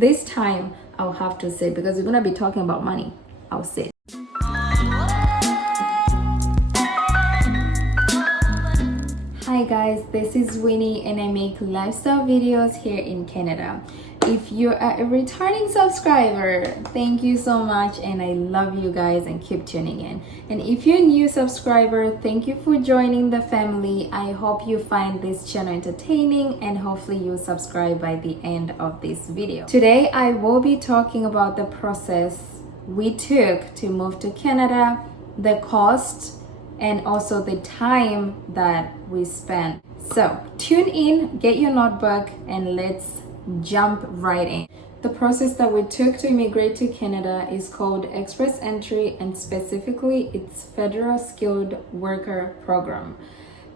This time I'll have to say, because we're gonna be talking about money, I'll say. Hi guys, this is Winnie and I make lifestyle videos here in Canada. If you are a returning subscriber, thank you so much and I love you guys and keep tuning in. And if you're a new subscriber, thank you for joining the family. I hope you find this channel entertaining and hopefully you'll subscribe by the end of this video. Today I will be talking about the process we took to move to Canada, the cost, and also the time that we spent. So tune in, get your notebook, and let's jump right in. The process that we took to immigrate to Canada is called Express Entry, and specifically it's Federal Skilled Worker Program.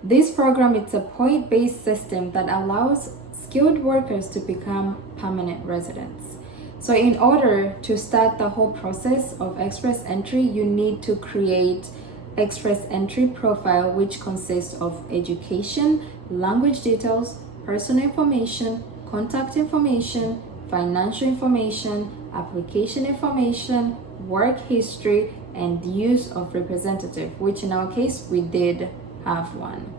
This program, it's a point-based system that allows skilled workers to become permanent residents. So in order to start the whole process of Express Entry, you need to create Express Entry profile, which consists of education, language details, personal information, contact information, financial information, application information, work history, and use of representative, which in our case we did have one.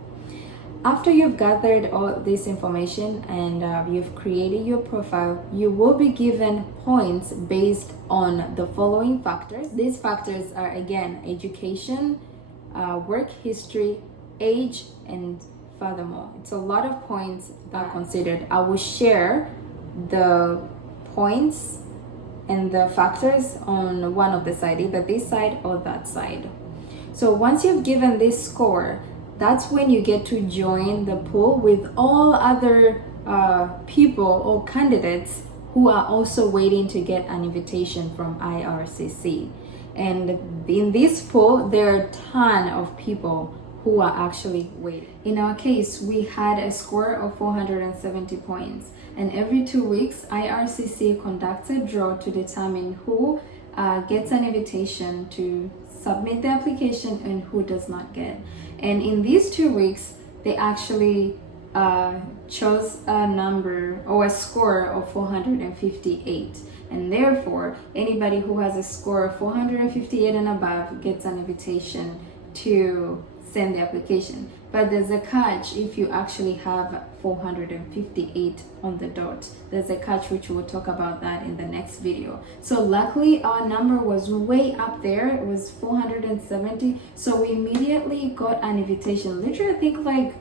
After you've gathered all this information and you've created your profile, you will be given points based on the following factors. These factors are again education, work history, age, and furthermore. It's a lot of points that are considered. I will share the points and the factors on one of the side, either this side or that side. So once you've given this score, that's when you get to join the pool with all other people or candidates who are also waiting to get an invitation from IRCC. And in this pool, there are a ton of people who are actually waiting. In our case, we had a score of 470 points. And every 2 weeks, IRCC conducts a draw to determine who gets an invitation to submit the application and who does not get. And in these 2 weeks, they actually chose a number or a score of 458. And therefore, anybody who has a score of 458 and above gets an invitation to send the application. But there's a catch if you actually have 458 on the dot. There's a catch which we'll talk about that in the next video. So luckily our number was way up there. It was 470. So we immediately got an invitation. Literally, I think like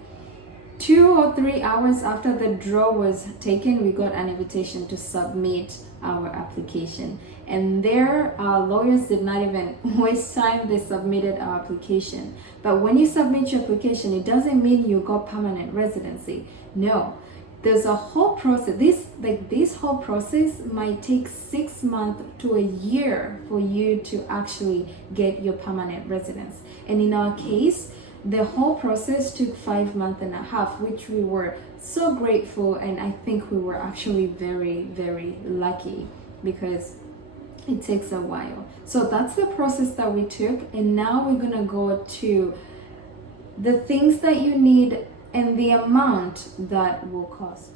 2 or 3 hours after the draw was taken, we got an invitation to submit our application. And there, our lawyers did not even waste time. They submitted our application. But when you submit your application, it doesn't mean you got permanent residency. No, there's a whole process. This whole process might take 6 months to a year for you to actually get your permanent residence. And in our case, the whole process took 5.5 months, which we were so grateful, and I think we were actually very, very lucky because it takes a while. So that's the process that we took, and now we're gonna go to the things that you need and the amount that will cost.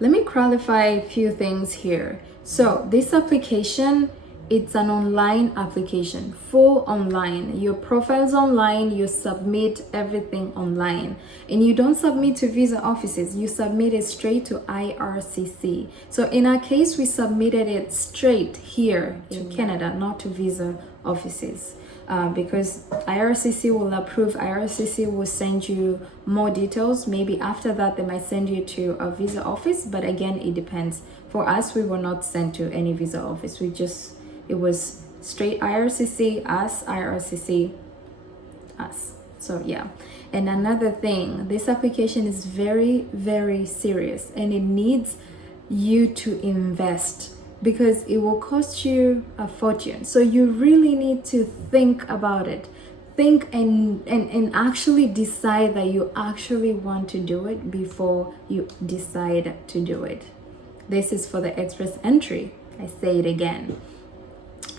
Let me clarify a few things here. So this application, it's an online application, full online. Your profile's online, you submit everything online. And you don't submit to visa offices, you submit it straight to IRCC. So in our case, we submitted it straight here in Canada, not to visa offices. Because IRCC will approve, IRCC will send you more details. Maybe after that, they might send you to a visa office, but again, it depends. For us, we were not sent to any visa office. It was straight IRCC, us, IRCC, us. So yeah. And another thing, this application is very, very serious and it needs you to invest because it will cost you a fortune. So you really need to think about it. Think and actually decide that you actually want to do it before you decide to do it. This is for the Express Entry. I say it again.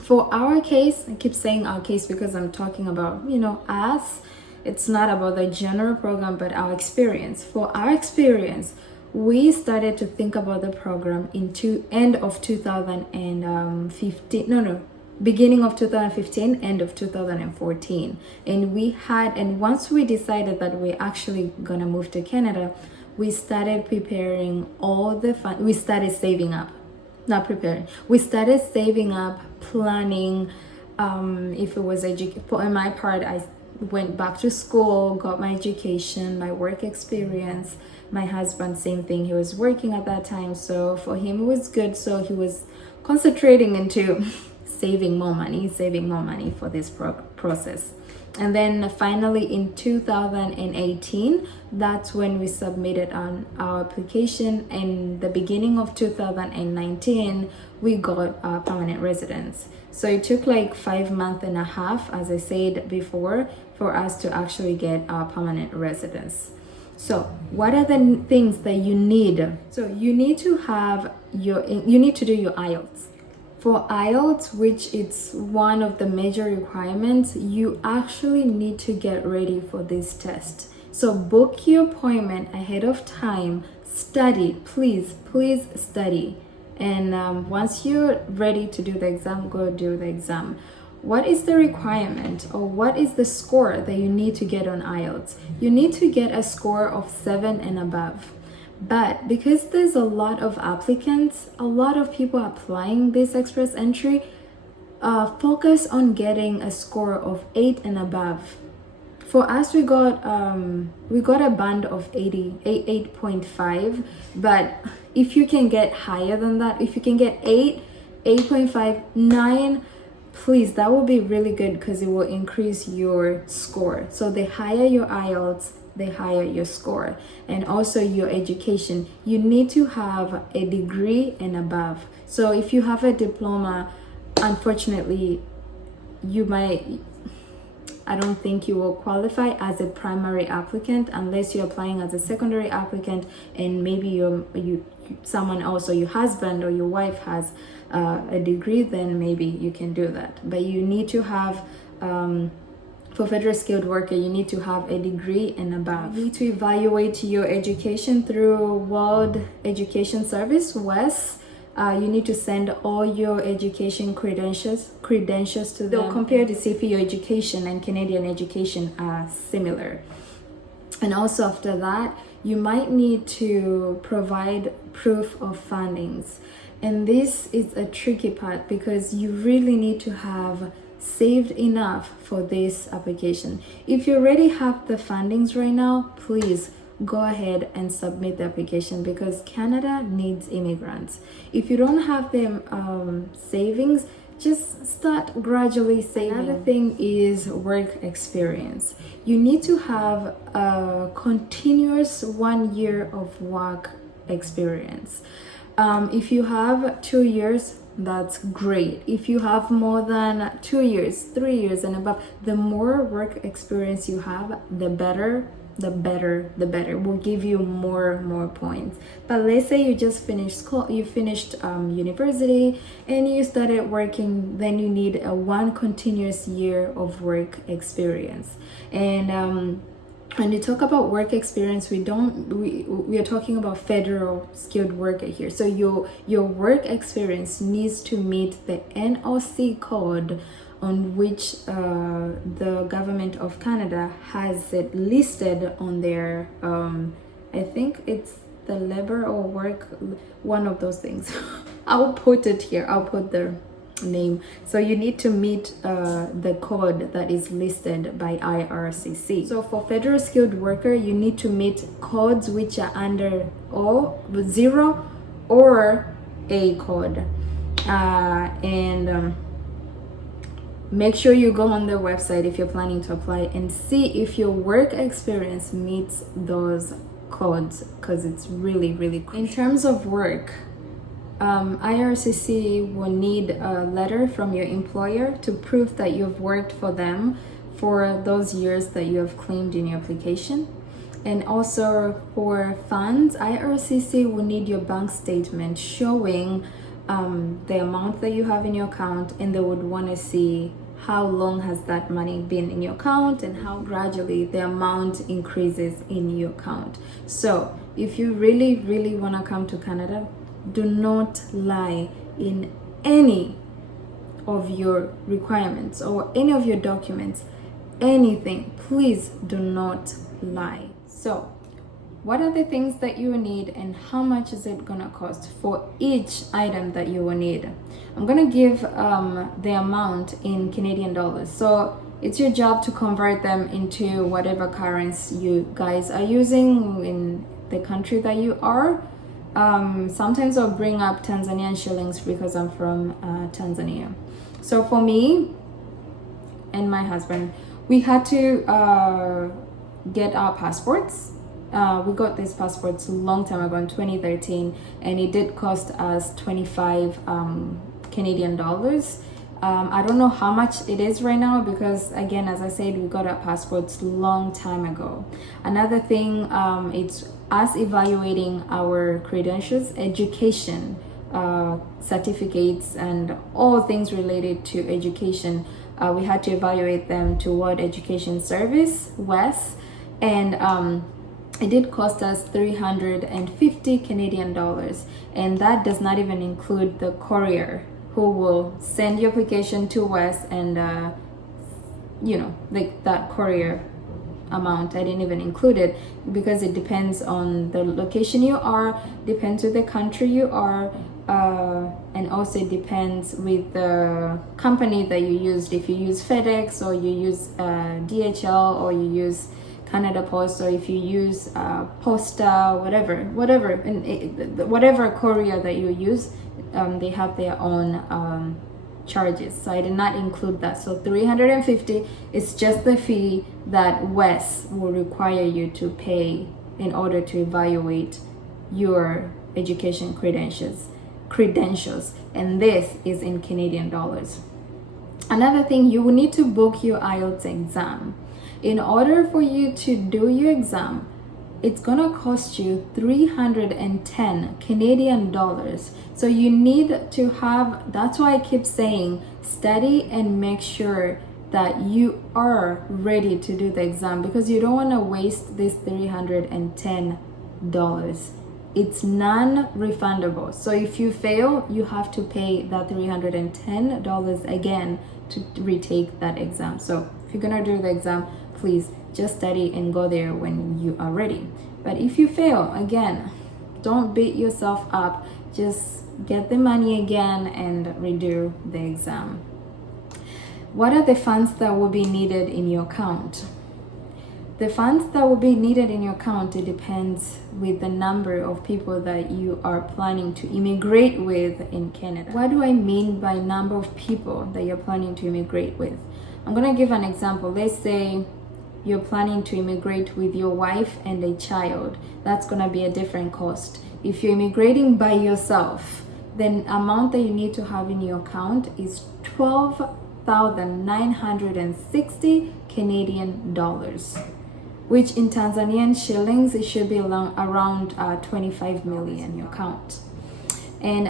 For our case, I keep saying our case because I'm talking about, us. It's not about the general program, but our experience. For our experience, we started to think about the program end of 2015. No, beginning of 2015, end of 2014. And once we decided that we're actually gonna move to Canada, we started preparing all the fun. We started saving up, not preparing. We started saving up, planning. If it was on my part, I went back to school, got my education, my work experience. My husband, same thing. He was working at that time, so for him it was good. So he was concentrating into saving more money for this process. And then finally in 2018, that's when we submitted on our application. In the beginning of 2019, we got our permanent residence. So it took like 5.5 months, as I said before, for us to actually get our permanent residence. So what are the things that you need? So you need to do your IELTS. For IELTS, which it's one of the major requirements, you actually need to get ready for this test. So book your appointment ahead of time. Study, please study. And once you're ready to do the exam, go do the exam. What is the requirement, or what is the score that you need to get on IELTS? You need to get a score of 7 and above. But because there's a lot of applicants, a lot of people applying this express entry, focus on getting a score of 8 and above. For us, we got a band of 8.5, but if you can get higher than that, if you can get 8.5, 9, please, that will be really good, because it will increase your score. So the higher your IELTS, the higher your score. And also your education, you need to have a degree and above. So if you have a diploma, unfortunately, I don't think you will qualify as a primary applicant unless you're applying as a secondary applicant, and maybe someone else, or your husband or your wife has a degree, then maybe you can do that. But you need to have for federal skilled worker, you need to have a degree and above. You need to evaluate your education through World Education Service, WES. You need to send all your education credentials to them. They'll compare to see if your education and Canadian education are similar. And also after that, you might need to provide proof of fundings. And this is a tricky part, because you really need to have saved enough for this application. If you already have the fundings right now, please go ahead and submit the application, because Canada needs immigrants. If you don't have them savings, just start gradually saving. Another thing is work experience. You need to have a continuous 1 year of work experience. If you have 2 years, that's great. If you have more than 2 years, 3 years and above, the more work experience you have, the better. Will give you more points. But let's say you just finished school, you finished university, and you started working, then you need one continuous year of work experience. And when you talk about work experience, we are talking about federal skilled worker here. So your work experience needs to meet the NOC code, on which the government of Canada has it listed on their I think it's the labor or work, one of those things. I'll put it here, I'll put the name. So you need to meet the code that is listed by IRCC. So for federal skilled worker, you need to meet codes which are under O0 or A code. Make sure you go on their website if you're planning to apply and see if your work experience meets those codes, because it's really crucial. In terms of work, IRCC will need a letter from your employer to prove that you've worked for them for those years that you have claimed in your application. And also for funds, IRCC will need your bank statement showing the amount that you have in your account, and they would want to see how long has that money been in your account, and how gradually the amount increases in your account. So if you really want to come to Canada, do not lie in any of your requirements or any of your documents, anything. Please do not lie. So what are the things that you will need, and how much is it gonna cost for each item that you will need? I'm gonna give the amount in Canadian dollars. So it's your job to convert them into whatever currency you guys are using in the country that you are. Sometimes I'll bring up Tanzanian shillings because I'm from Tanzania. So for me and my husband, we had to get our passports. We got these passports a long time ago in 2013, and it did cost us 25 Canadian dollars. I don't know how much it is right now because, again, as I said, we got our passports long time ago. Another thing, it's us evaluating our credentials, education, certificates, and all things related to education. We had to evaluate them to World Education Service, WES, and it did cost us 350 Canadian dollars, and that does not even include the courier who will send your application to WES, and like that courier amount I didn't even include it because it depends on the location you are, depends with the country you are, and also it depends with the company that you used. If you use FedEx, or you use DHL, or you use Canada Post, or if you use Posta, whatever, and whatever courier that you use, they have their own charges. So I did not include that. So 350 is just the fee that WES will require you to pay in order to evaluate your education credentials, and this is in Canadian dollars. Another thing, you will need to book your IELTS exam. In order for you to do your exam, it's gonna cost you 310 Canadian dollars. So you need to have, that's why I keep saying study and make sure that you are ready to do the exam, because you don't want to waste this $310. It's non-refundable. So if you fail, you have to pay that $310 again to retake that exam. So if you're gonna do the exam, please just study and go there when you are ready. But if you fail, again, don't beat yourself up. Just get the money again and redo the exam. What are the funds that will be needed in your account? The funds that will be needed in your account, it depends with the number of people that you are planning to immigrate with in Canada. What do I mean by number of people that you're planning to immigrate with? I'm gonna give an example. Let's say you're planning to immigrate with your wife and a child. That's gonna be a different cost. If you're immigrating by yourself, then amount that you need to have in your account is 12,960 Canadian dollars, which in Tanzanian shillings, it should be around 25 million in your account. And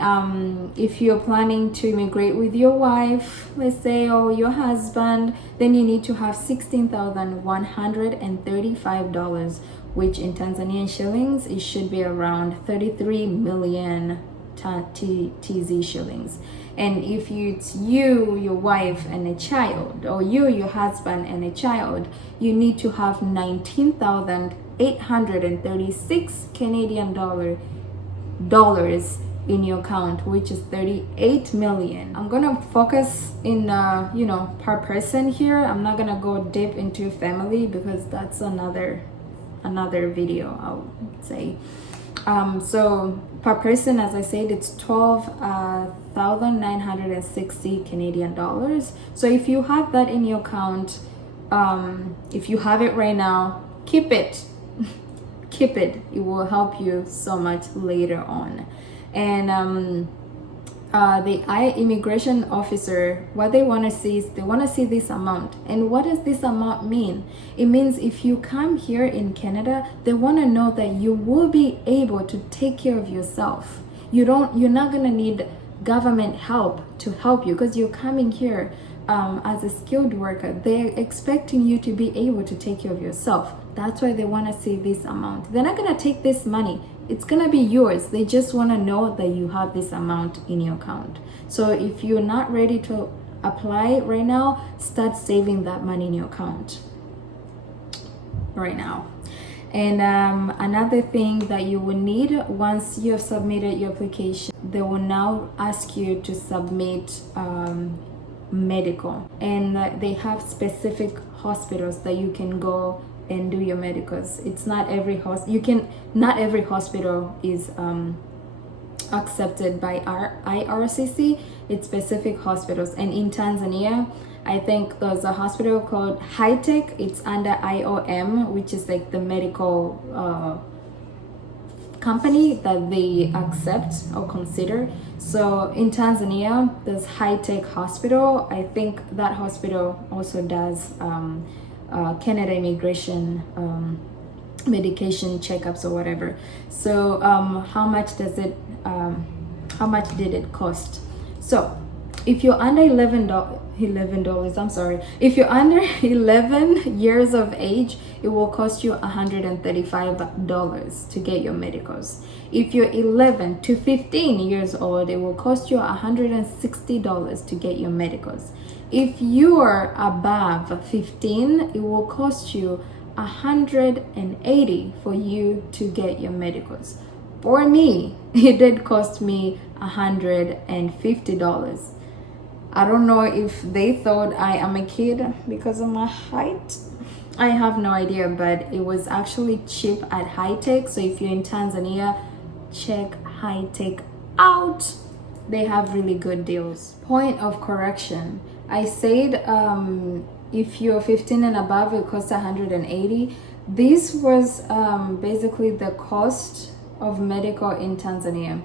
if you're planning to immigrate with your wife, let's say, or your husband, then you need to have $16,135, which in Tanzanian shillings, it should be around 33 million TZ shillings. And if it's you, your wife, and a child, or you, your husband, and a child, you need to have 19,836 Canadian dollars in your account, which is 38 million. I'm gonna focus in per person here. I'm not gonna go deep into family because that's another video, I would say. So per person, as I said, it's 12,960 Canadian dollars. So if you have that in your account, if you have it right now, keep it. Keep it. It will help you so much later on. And the immigration officer, what they want to see is they want to see this amount. And what does this amount mean? It means if you come here in Canada, they want to know that you will be able to take care of yourself. You're not going to need government help to help you because you're coming here as a skilled worker, they're expecting you to be able to take care of yourself. That's why they want to see this amount. They're not going to take this money. It's going to be yours. They just want to know that you have this amount in your account. So if you're not ready to apply right now, start saving that money in your account right now. And another thing that you will need once you have submitted your application, they will now ask you to submit medical, and they have specific hospitals that you can go and do your medicals. It's not every not every hospital is accepted by our IRCC. It's specific hospitals, and in Tanzania, I think there's a hospital called High Tech. It's under IOM, which is like the medical company that they accept or consider. So in Tanzania, there's High Tech Hospital. I think that hospital also does Canada immigration medication checkups or whatever. So how much did it cost? So if you're under $11, I'm sorry. If you're under 11 years of age, it will cost you $135 to get your medicals. If you're 11 to 15 years old, it will cost you $160 to get your medicals. If you are above 15, it will cost you $180 for you to get your medicals. For me, it did cost me $150. I don't know if they thought I am a kid because of my height. I have no idea, but it was actually cheap at High Tech. So if you're in Tanzania, check High Tech out. They have really good deals. Point of correction. I said if you're 15 and above, it costs $180. This was basically the cost of medical in Tanzania.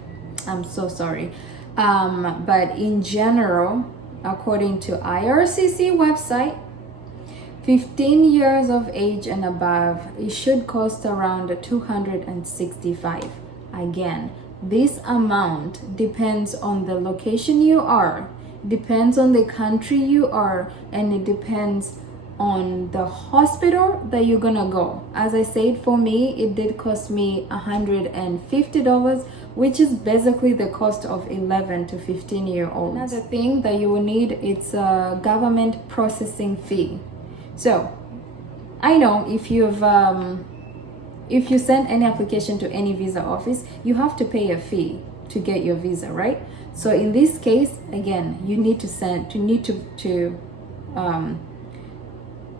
I'm so sorry. But in general, according to IRCC website, 15 years of age and above, it should cost around $265. Again, this amount depends on the location you are, depends on the country you are, and it depends on the hospital that you're gonna go. As I said, for me, it did cost me $150, which is basically the cost of 11 to 15-year-olds. Another thing that you will need, it's a government processing fee. So I know if you send any application to any visa office, you have to pay a fee to get your visa, right? So in this case, again, you need to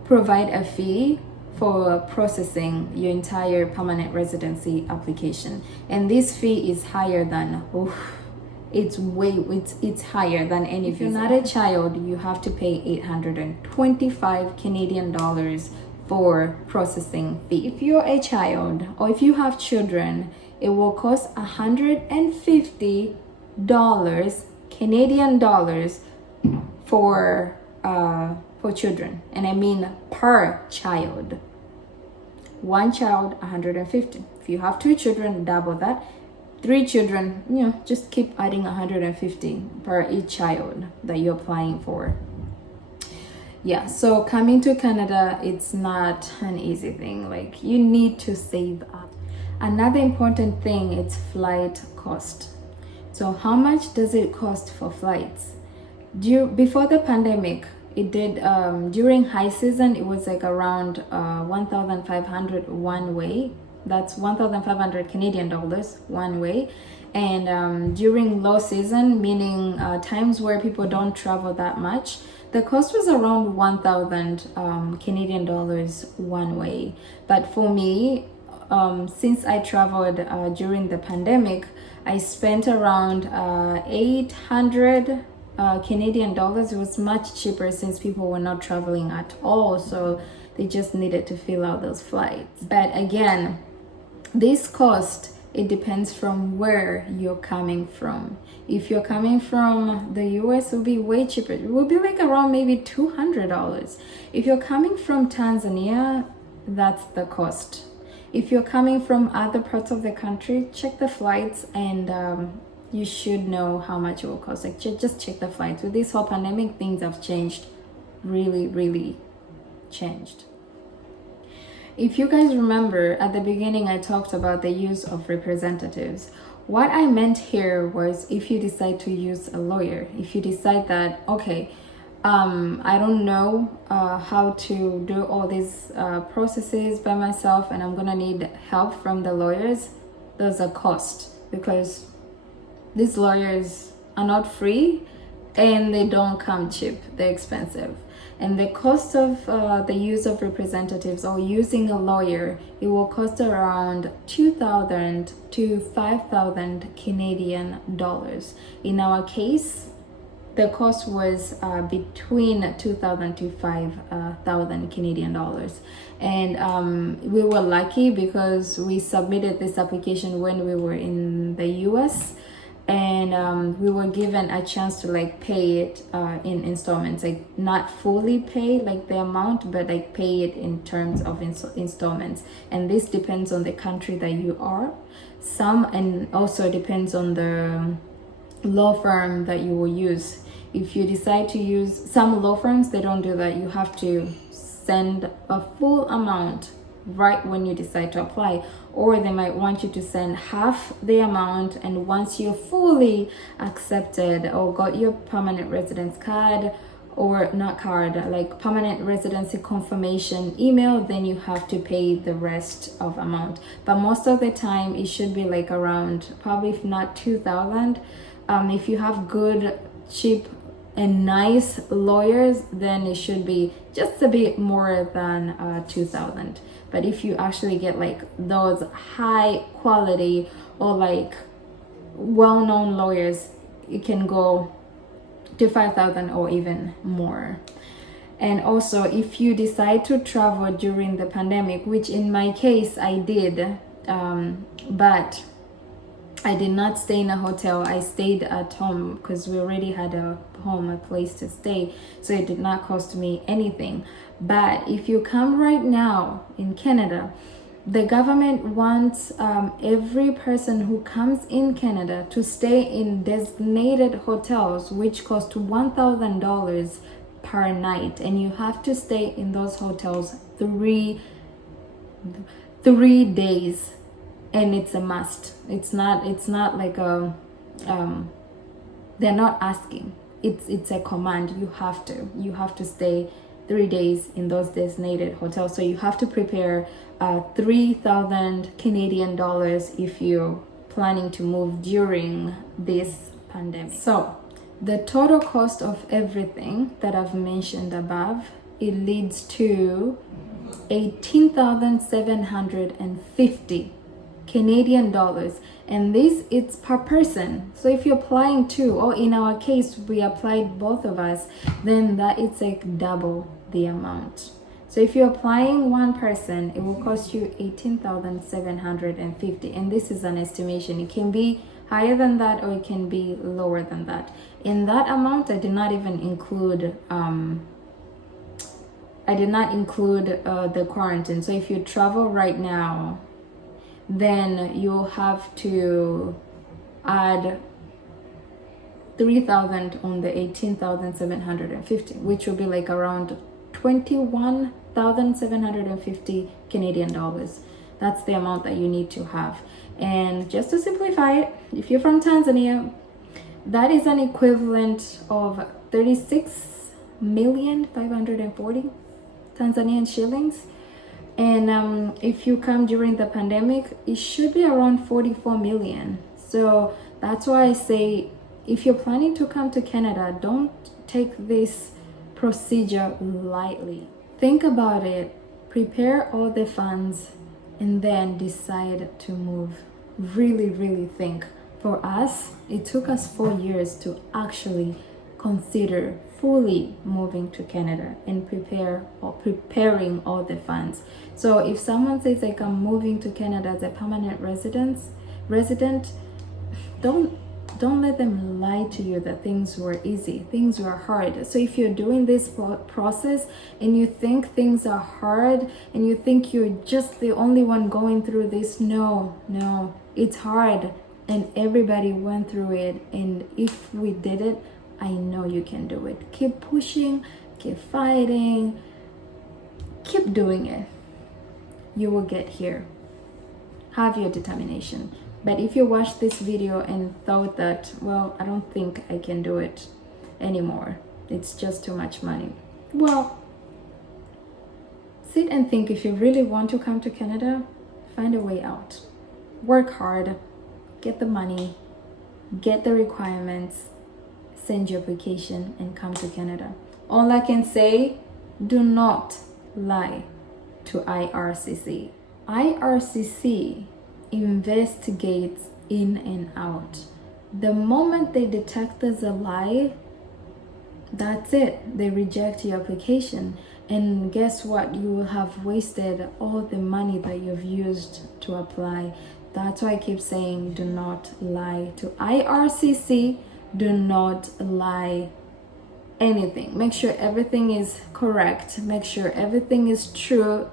provide a fee for processing your entire permanent residency application, and this fee is higher than it's higher than any visa. If you're not a child, you have to pay 825 Canadian dollars for processing fee. If you're a child or if you have children, it will cost $150 Canadian dollars for children, and I mean per child. One child, $150. If you have 2 children, double that. 3 children, just keep adding $150 per each child that you're applying for. Yeah, so coming to Canada, it's not an easy thing. Like, you need to save up. Another important thing, it's flight cost. So how much does it cost for flights? Before the pandemic, it did during high season, it was like around 1,500 one way. That's 1,500 Canadian dollars one way. And during low season, meaning times where people don't travel that much, the cost was around 1,000 Canadian dollars one way. But for me, since I traveled during the pandemic, I spent around 800 Canadian dollars. It was much cheaper since people were not traveling at all, so they just needed to fill out those flights. But again, this cost, it depends from where you're coming from. If you're coming from the US, it will be way cheaper. It will be like around maybe $200. If you're coming from Tanzania, that's the cost. If you're coming from other parts of the country, check the flights and you should know how much it will cost. Like just check the flights. With this whole pandemic, things have changed, really changed. If you guys remember, at the beginning I talked about the use of representatives. What I meant here was, if you decide to use a lawyer, if you decide that, okay, I don't know how to do all these processes by myself and I'm gonna need help from the lawyers, there's a cost, because these lawyers are not free and they don't come cheap, they're expensive. And the cost of the use of representatives or using a lawyer, it will cost around 2,000 to 5,000 Canadian dollars. In our case, the cost was between 2,000 to 5,000 Canadian dollars. And we were lucky because we submitted this application when we were in the US, and we were given a chance to like pay it in installments, like not fully pay like the amount, but like pay it in terms of installments. And this depends on the country that you are, and also depends on the law firm that you will use. If you decide to use some law firms, they don't do that. You have to send a full amount right when you decide to apply, or they might want you to send half the amount, and once you're fully accepted or got your permanent residence card, or not card, like permanent residency confirmation email, then you have to pay the rest of amount. But most of the time it should be like around, probably if not 2,000. If you have good, cheap and nice lawyers, then it should be just a bit more than 2,000. But if you actually get like those high quality or like well-known lawyers, it can go to 5,000 or even more. And also, if you decide to travel during the pandemic, which in my case I did, but I did not stay in a hotel. I stayed at home because we already had a place to stay, so it did not cost me anything. But if you come right now in Canada, the government wants every person who comes in Canada to stay in designated hotels, which cost $1,000 per night, and you have to stay in those hotels three days. And it's a must. It's not like a they're not asking. It's a command. You have to stay 3 days in those designated hotels. So you have to prepare 3,000 Canadian dollars if you're planning to move during this pandemic. So the total cost of everything that I've mentioned above, it leads to 18,750 Canadian dollars, and this it's per person. So if you're applying two, or in our case we applied both of us, then that it's like double the amount. So if you're applying one person, it will cost you 18,750, and this is an estimation. It can be higher than that or it can be lower than that. In that amount, I did not even include the quarantine. So if you travel right now, then you'll have to add 3,000 on the 18,750, which will be like around 21,750 Canadian dollars. That's the amount that you need to have. And just to simplify it, if you're from Tanzania, that is an equivalent of 36,540,000 Tanzanian shillings. And if you come during the pandemic, it should be around 44 million. So that's why I say, if you're planning to come to Canada, don't take this procedure lightly. Think about it, prepare all the funds, and then decide to move. Really think. For us, it took us 4 years to actually consider fully moving to Canada and preparing all the funds. So if someone says like I'm moving to Canada as a permanent resident, don't let them lie to you that things were easy. Things were hard. So if you're doing this process and you think things are hard and you think you're just the only one going through this, no, it's hard. and everybody went through it, and if we did it, I know you can do it. Keep pushing, keep fighting, keep doing it. You will get here. Have your determination. But if you watched this video and thought that, well, I don't think I can do it anymore, it's just too much money, well, sit and think. If you really want to come to Canada, find a way out. Work hard, get the money, get the requirements, send your application, and come to Canada. All I can say, do not lie to IRCC. IRCC investigates in and out. The moment they detect there's a lie, that's it. They reject your application. And guess what? You will have wasted all the money that you've used to apply. That's why I keep saying, do not lie to IRCC. Do not lie anything. Make sure everything is correct. Make sure everything is true.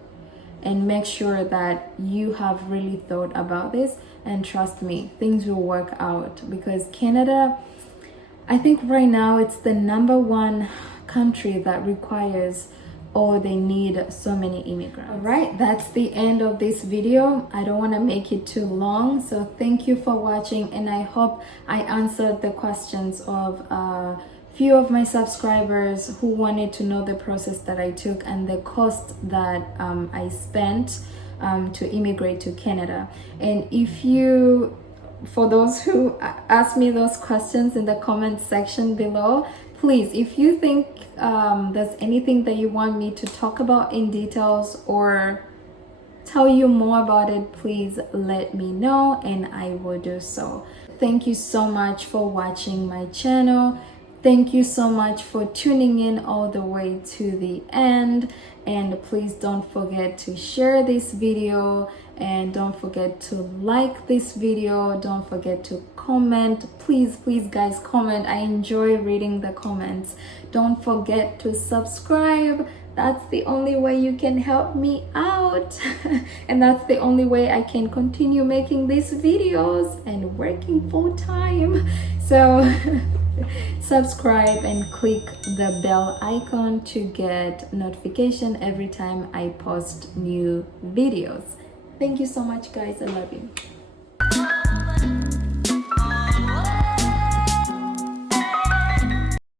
And make sure that you have really thought about this. And trust me, things will work out. Because Canada, I think right now it's the #1 country that requires, or they need so many immigrants. All right, that's the end of this video. I don't want to make it too long, so thank you for watching, and I hope I answered the questions of few of my subscribers who wanted to know the process that I took and the cost that I spent to immigrate to Canada. And if you, for those who ask me those questions in the comment section below, please, if you think there's anything that you want me to talk about in details or tell you more about it, please let me know and I will do so. Thank you so much for watching my channel. Thank you so much for tuning in all the way to the end, and please don't forget to share this video, and don't forget to like this video. Don't forget to comment. Please guys, comment. I enjoy reading the comments. Don't forget to subscribe. That's the only way you can help me out and that's the only way I can continue making these videos and working full-time. So subscribe and click the bell icon to get notification every time I post new videos. Thank you so much, guys. I love you.